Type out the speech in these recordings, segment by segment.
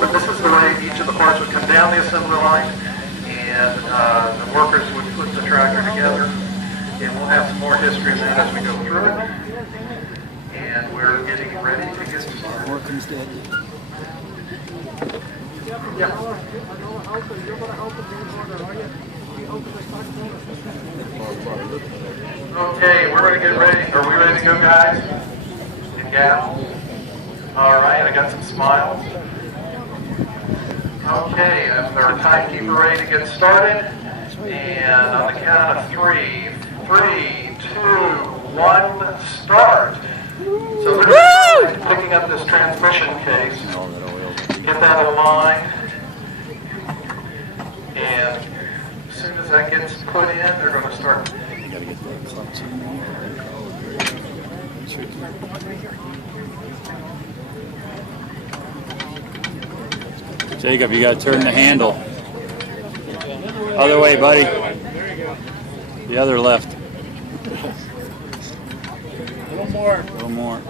but this is the way each of the parts would come down the assembly line, and the workers would put the tractor together. And we'll have some more history of that as we go through it. And we're getting ready to get started. Working's dead. Yeah. Okay, we're going to get ready. Are we ready to go, guys and gals? All right, I got some smiles. Okay, is our timekeeper ready to get started? And on the count of 3, 3, 2, 1, start. So we're going to be picking up this transmission case. Get that aligned. And as soon as that gets put in, they're going to start. Jacob, you got to turn the handle. Other way, buddy. The other left. A little more. A little more.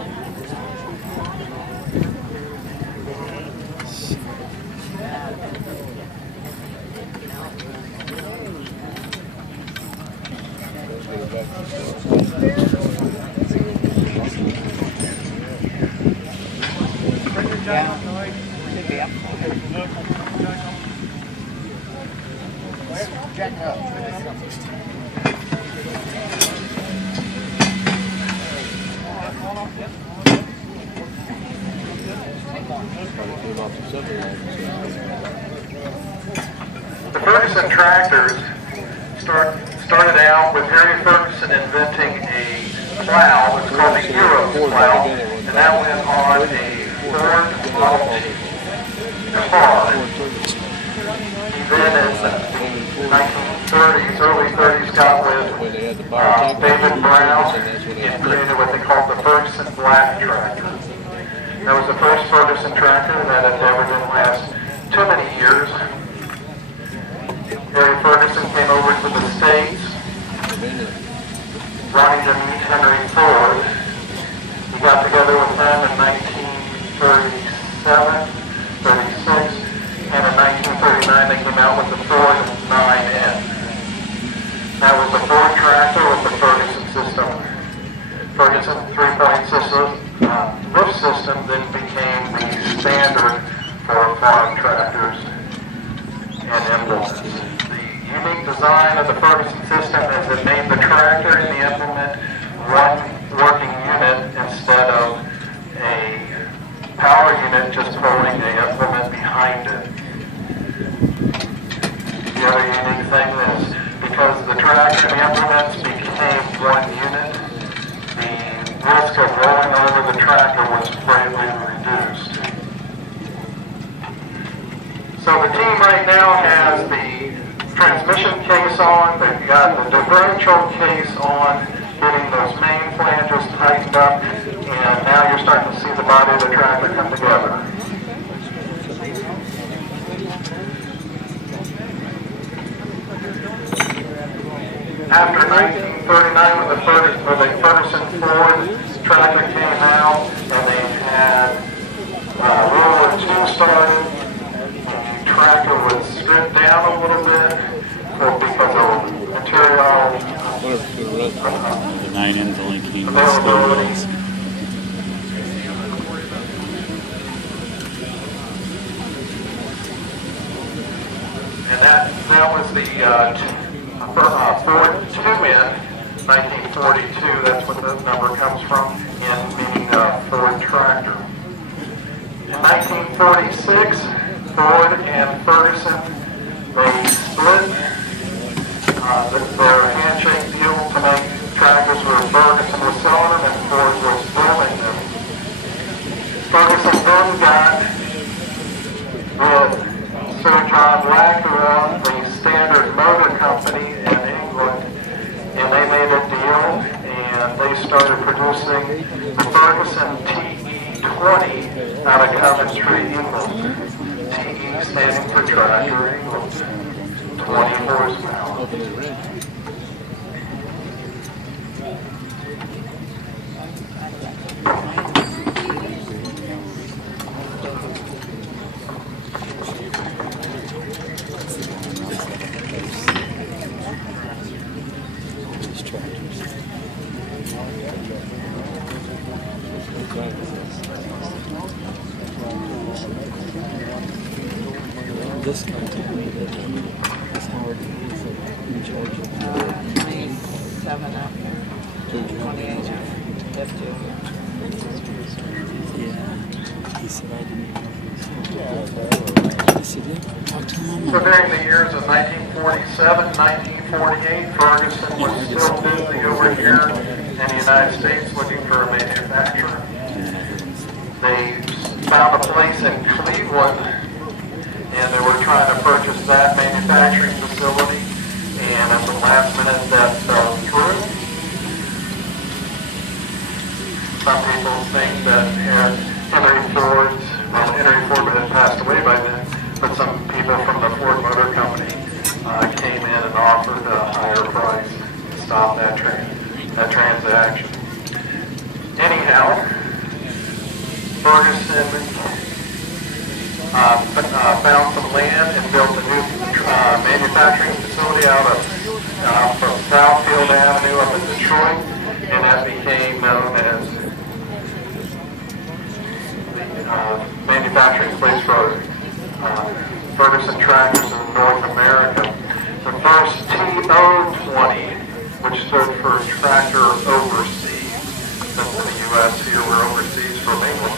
Jack it up. The Ferguson tractors started out with Harry Ferguson inventing a plow. It's called the Hero plow, and that went on a Ford Model T car. Then in the 1930s, early 30s, got with David Brown and created what they called the Ferguson Black tractor. That was the first Ferguson tractor that had ever didn't last too many years. Harry Ferguson came over to the States, wanting to meet Henry Ford. He got together with him in 1937, 36, and in 1939 they came out with the Ford 9N. That was the Ford tractor with the Ferguson system. Ferguson 3-point system. Lift system then became the standard for farm tractors and implements. The unique design of the Ferguson system is it made the tractor and the implement one working unit instead of a power unit just pulling the implement behind it. The other unique thing is because the tractor and the implements became one unit, the risk of rolling over the tractor was greatly reduced. So the team right now has the transmission case on, they've got the differential case on, getting those main flanges tightened up, and now you're starting to see the body of the tractor come together. After 1939, when the Ferguson Ford tractor came out, and they had World War II started, the tractor was stripped down a little bit because of material The 9N's only came availability. And that was the Ford 2N, 1942, that's what the number comes from, in meaning Ford tractor. In 1946, Ford and Ferguson, they split their handshake deal to make tractors where Ferguson was selling them and Ford was building them. Ferguson then got with Sir John Lackerow, the Standard Motor Company in England, and they made a deal and they started producing the Ferguson TE-20 out of Coventry, England. TE standing for Tractor England, 20 horsepower. this company is Howard is in charge of 27 up here. 28 left you. Yeah. He said I didn't know he was still I said, yeah, talk to him. So during the years of 1947, 1948, Ferguson was still busy over here in the United States looking for a manufacturer. They found a place in Cleveland, and they were trying to purchase that manufacturing facility, and at the last minute that fell through. Some people think that Henry Ford had passed away by then, but some people from the Ford Motor Company came in and offered a higher price to stop that transaction. Anyhow, Ferguson found some land and built a new manufacturing facility out from Southfield Avenue up in Detroit, and that became known as the manufacturing place for Ferguson tractors in North America. The first TO-20, which stood for Tractor Overseas, since in the U.S. here we're overseas from England.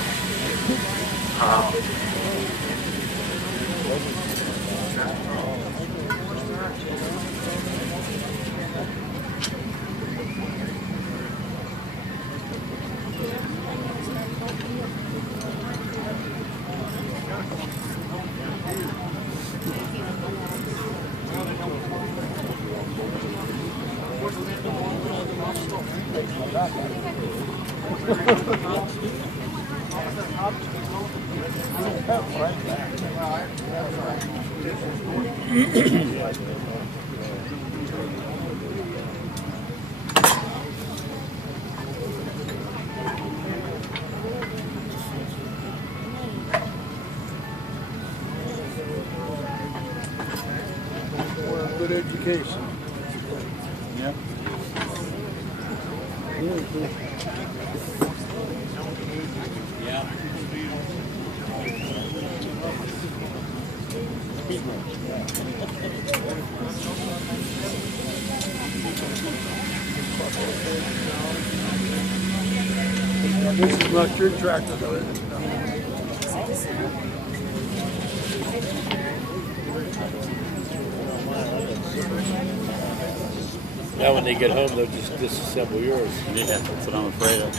Good education. Yep. Yeah. This is not your tractor, though, is it? Now when they get home, they'll just disassemble yours. Yeah, that's what I'm afraid of.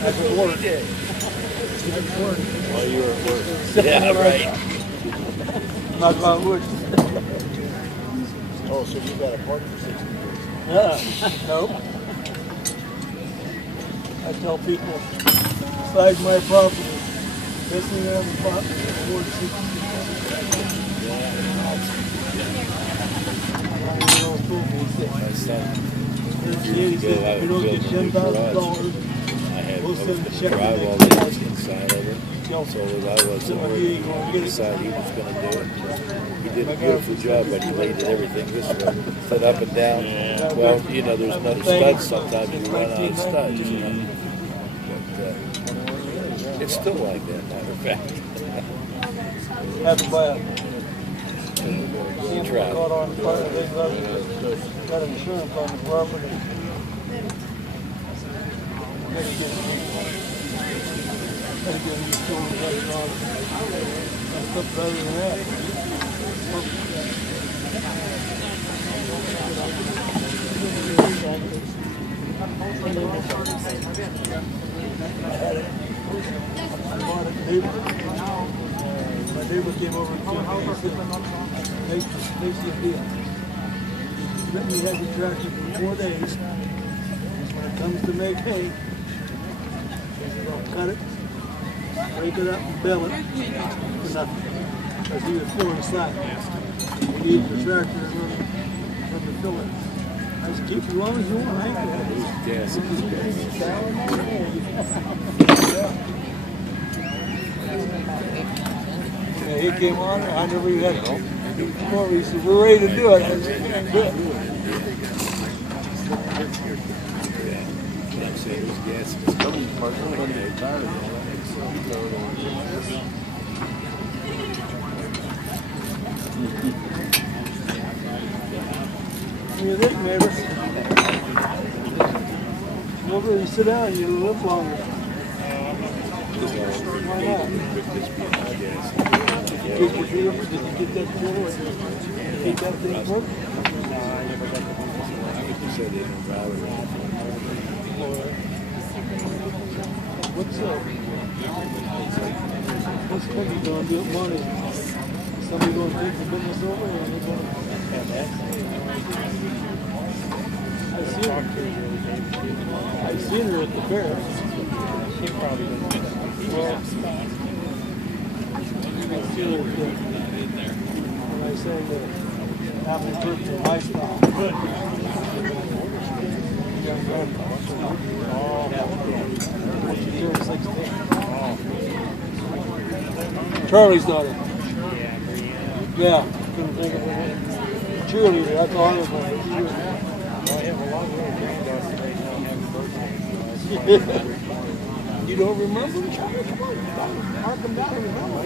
That's at work. While you were at work. Yeah, right. Not about wood. Oh, so you got a part for 60 years? Nope. I tell people, besides my property, this thing on the property is 4 to 60 years. My son, Years ago, I we was don't get building a new garage. $10,000. I had We'll I was send going a to check drive to all the the guy. inside of it. So as I was So over, he ain't gonna he get it. decided he was going to do it. He did a beautiful job, but he laid everything this way, set up and down. Yeah. Well, you know, there's another studs. Sometimes you run out of studs. You know? But it's still like that, matter of fact. Have to buy a You try. caught on fire, they got insurance on the property. Gotta get it restored later on. And stuff other than that. I bought a neighbor. My neighbor came over and told me, he said, make you a deal. Let me have the tractor for 4 days. When it comes to make hay, he said, I'll cut it, break it up and bale it for nothing. Because he was filling slack. He needed the tractor from the filler. I said, keep as long as you want, I ain't gonna have it. Gas. Yeah, he came on, I never even had to. He said, we're ready to do it. I said, do it. Like I said, it was gas. It's coming apart. What do you think, neighbor? Come over and sit down, you'll live longer. Why not? Did you get that trailer? Did that thing work? What's company gonna do with money? Somebody gonna take the business over or they gonna? I seen her at the fair. She probably doesn't. Well, I see her when I sang the happy birthday lifestyle. Good. She turned 16. Charlie's daughter. Yeah. Couldn't think of it. Cheerleader, that's all I was like. I have a lot of little granddaughters right now having birthdays. You don't remember, Charlie? Come on, mark them down. Remember.